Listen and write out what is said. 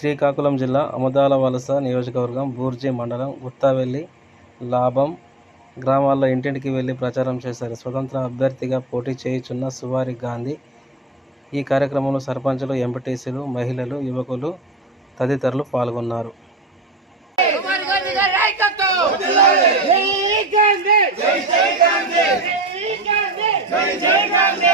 శ్రీకాకుళం జిల్లా ఆమదాలవలస నియోజకవర్గం బూర్జీ మండలం గుత్తావెల్లి లాభం గ్రామాల్లో ఇంటింటికి వెళ్లి ప్రచారం చేశారు. స్వతంత్ర అభ్యర్థిగా పోటీ చేయుచున్న సువారి గాంధీ. ఈ కార్యక్రమంలో సర్పంచులు, ఎంపీటీసీలు, మహిళలు, యువకులు తదితరులు పాల్గొన్నారు. జై జై గాంధీ. జై జై గాంధీ.